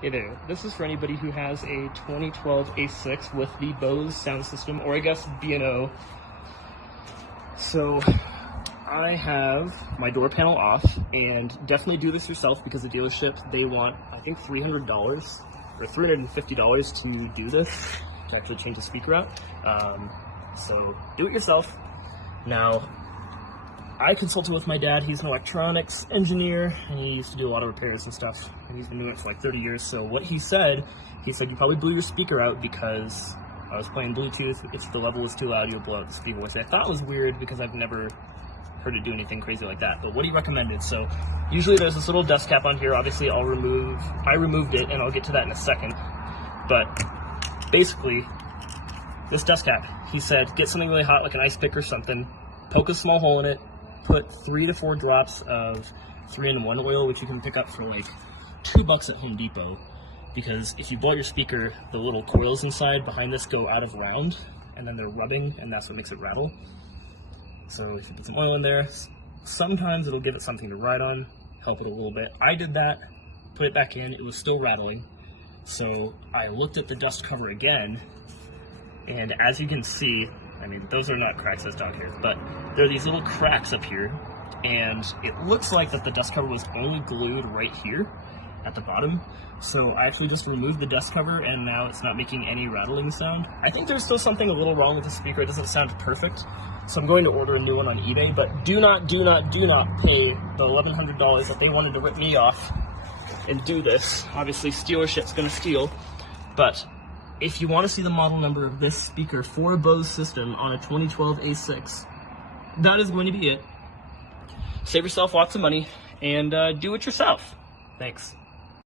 Hey there, this is for anybody who has a 2012 A6 with the Bose sound system, or I guess B&O. So I have my door panel off, and definitely do this yourself because the dealership, they want, I think, $300 or $350 to do this, to actually change the speaker out. So do it yourself. Now, I consulted with my dad. He's an electronics engineer, and he used to do a lot of repairs and stuff, and he's been doing it for like 30 years. So what he said you probably blew your speaker out because I was playing Bluetooth. If the level was too loud, you'll blow out the speaker, which I thought was weird because I've never heard it do anything crazy like that. But what he recommended, so usually there's this little dust cap on here. Obviously I removed it, and I'll get to that in a second. But basically, this dust cap, he said, get something really hot like an ice pick or something, poke a small hole in it, put 3 to 4 drops of 3-in-1 oil, which you can pick up for like $2 at Home Depot, because if you blow your speaker, the little coils inside behind this go out of round, and then they're rubbing, and that's what makes it rattle. So if you put some oil in there, sometimes it'll give it something to ride on, help it a little bit. I did that, put it back in, it was still rattling, so I looked at the dust cover again, and as you can see, I mean, those are not cracks that's down here, but there are these little cracks up here, and it looks like that the dust cover was only glued right here at the bottom. So I actually just removed the dust cover, and now it's not making any rattling sound. I think there's still something a little wrong with the speaker. It doesn't sound perfect, so I'm going to order a new one on eBay, but do not pay the $1,100 that they wanted to rip me off and do this. Obviously, stealer shit's gonna steal, but if you want to see the model number of this speaker for a Bose system on a 2012 A6, that is going to be it. Save yourself lots of money and do it yourself. Thanks.